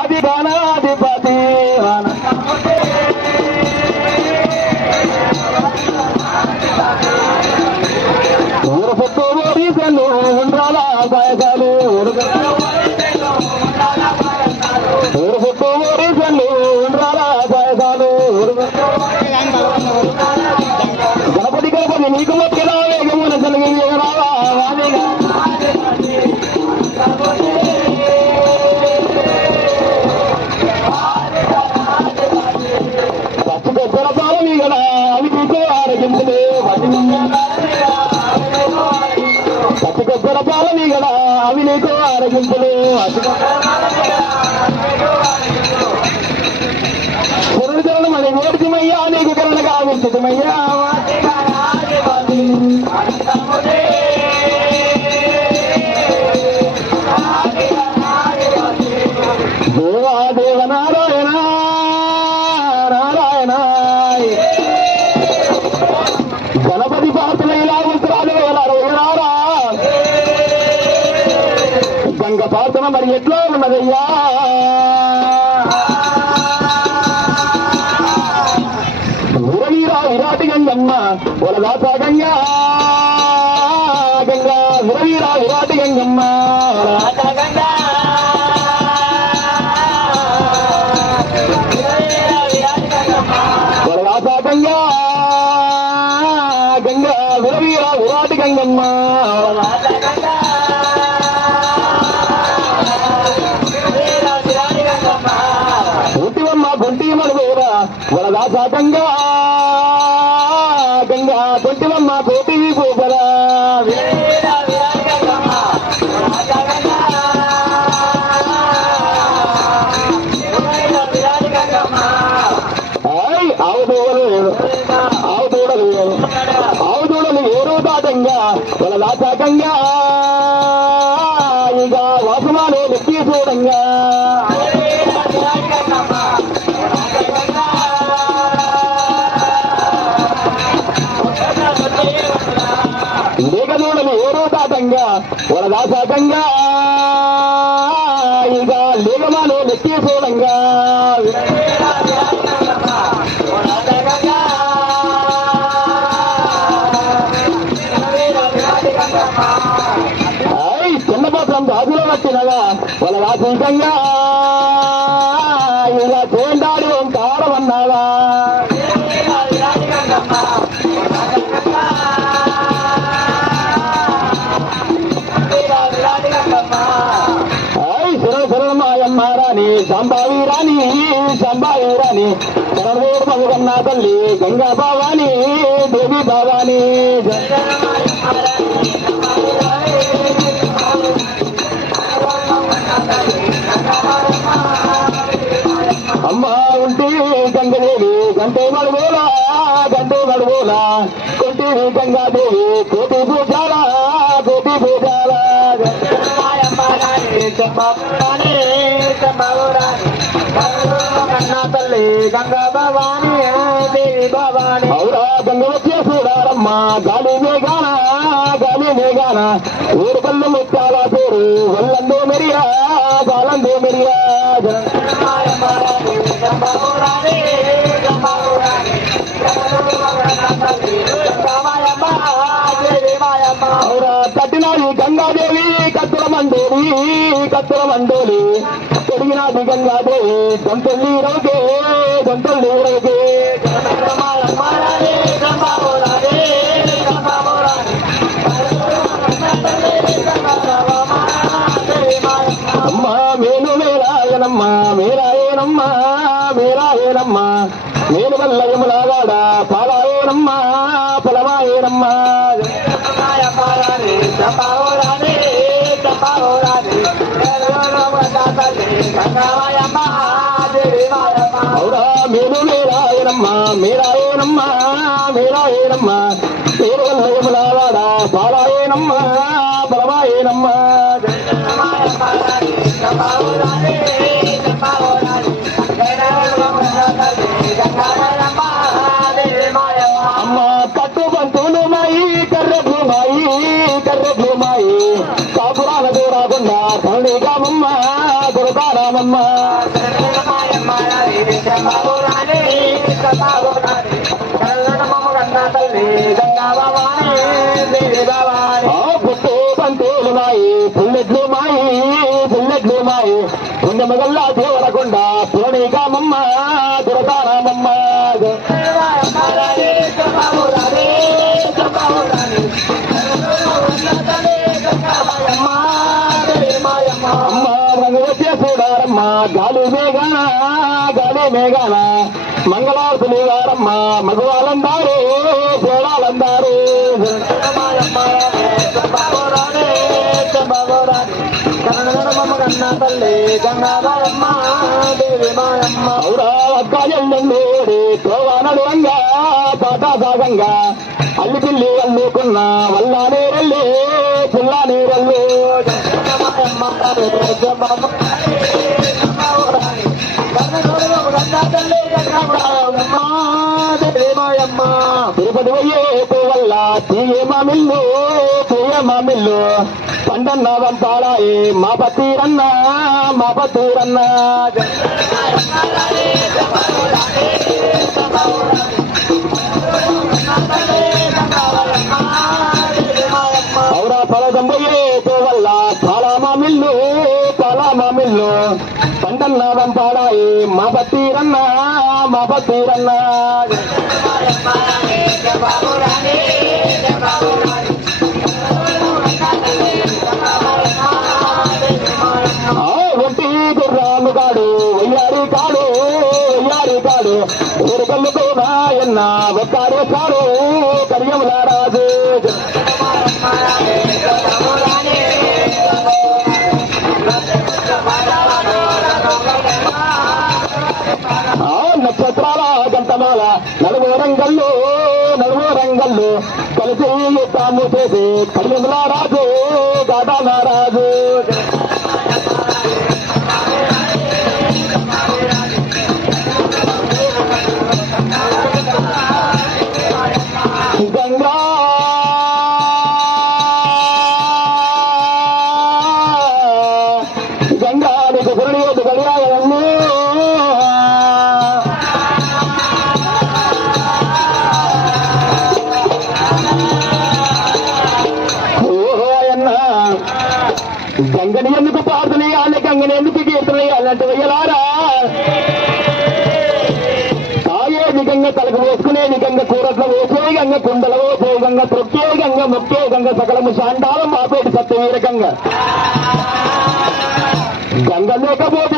ఆది గానాధిపతి ఊరు పుట్టు ఓడిసలు ఉండ్రాల పాయసాలు ఊరు పుట్టు ఓడిసలు ఉండ్రాల పాయసాలు గణపతి గణపతి నీకు మొక్కిన వేగమున కలిగి రావా పచ్చి కొబ్బర పాలు మీగడ అవి నీకు ఆరగింపులే పచ్చి కొబ్బర పాలు మీగడ అవి నీకు ఆరగింపులు పురుషులను మరి ఓడిచిమయ్యా నీకు కరణ కావించమయ్యా దేవా దేవ నారాయణ నారాయణ గణపతి పాత్ర ఇలా ఉత్తరాలు వేలారా గంగ పాత్ర మరి ఎట్లా ఉన్నదయ్యా విరాటి గంగమ్మ వలదాస గంగా గంగా విరవీరా విరాటి గంగమ్మ వలదాస గంగా వలదాస గంగా గంగా విరవీరా విరాటి గంగమ్మ వలదాస గంగా ఊటివమ్మ గుంటి మడువేరా వలదాస గంగా గంగా కొంటివమ్మ కోటి గోపరా ఆవుదూడలు ఏరో దాటంగా వలదాస గంగా ఇక వాసమాలో నెక్కి చూడంగా లేఖదూడలు ఏరో దాటంగా వలదాస గంగా ఇక లేఖమాలో నెక్కి చూడంగా చిన్నపాత్రం రాజులో వచ్చినగా వలదాస గంగా ఇలా చేండాడు ఓంకారమన్నావా మాయమ్మారాని సంభావీరాని సంభావీరాని శరణవేడు మగుగన్నా తల్లి గంగా భవాని దేవి భవాని అమ్మా ఉంటే గంగదేవి గంటే మడుగోలా కొంటి గంగాదేవి కోటి పూజాల తల్లి గంగా భవాని దేవి భవాని అవురా గంగ వచ్చే చూడారమ్మా గాలి మేఘాన ఊరు పళ్ళు ముత్యాల పేరు వల్లందో మెరియా బాలందో మెరియా అవురా కట్టినాది గంగాదేవి కత్తుల మండోలి తొడిగినాది గంగాదేవి గొంతల్లి రవికే అమ్మా మేలు మేరాయనమ్మా నేను వల్లయములాగాడ పాలాయేనమ్మా పొలమాయేనమ్మా అవురా మేలు మేరాయనమ్మా నేను వల్లయములాగాడ పాలాయేనమ్మా పొలమాయేనమ్మా అమ్మ కట్టు బంతులు మాయి కర్ర భూమాయి కాపురాల దూరాకుండా దుర్గామమ్మ దుర్గారామమ్మ పుట్టు పంతులు మాయి పుల్లెట్లు మాయి పుల్లెట్లు మాయి పుణ్యమగల్లా దేవరకొండ పురణిగామమ్మ దుర్గారామమ్మ అమ్మ రంగవచ్చే చూడారమ్మ గాలి మేఘాన మంగళార్తులు వారమ్మ మగవాళ్ళందారు చూడాలందారు తల్లి గంగాబాయమ్మ దేవి మాయమ్మ అక్కాయల్లోడి తోవానడు రంగా పాటా సాగంగా అల్లి పిల్లి అల్లుకున్న వల్లా నీరల్లి పుల్లా నీరల్లు తిరుపతి పోయేపు వల్ల తీయ మామిల్లు పండన్న వంపాడాయి మా పత్తీరన్న ఔరా పలదం పోయేపు వల్ల పాలా మామిల్లు పండన్న వంపాడాయి మా పత్తీరన్న ఒంటి గుర్రాము కాడు వయ్యారి కాడు ఊరుకల్లుకు నాయన్న ఒక్కాడే కాడు కర్యముల రాజు నక్షత్రాల గంటమాల నలుగు రంగల్లు కలిసి తాము చేసి కళ్యముల రాజు గాడాల రాజు గంగా నీకు గురుడు గడియాలన్నీ గంగని ఎందుకు పాడుతున్నాయాలి గంగని ఎందుకు కీర్తనయాలంటే వెయ్యలారా తాయేది గంగ తలకు వేసుకునేది గంగ కూరట్లో వేసే గంగ కుండల వేసే గంగ తొక్కే గంగ మొక్కే గంగ సకలము శాంతాలం మాపేటి సత్యవీర గంగ లేకపోతే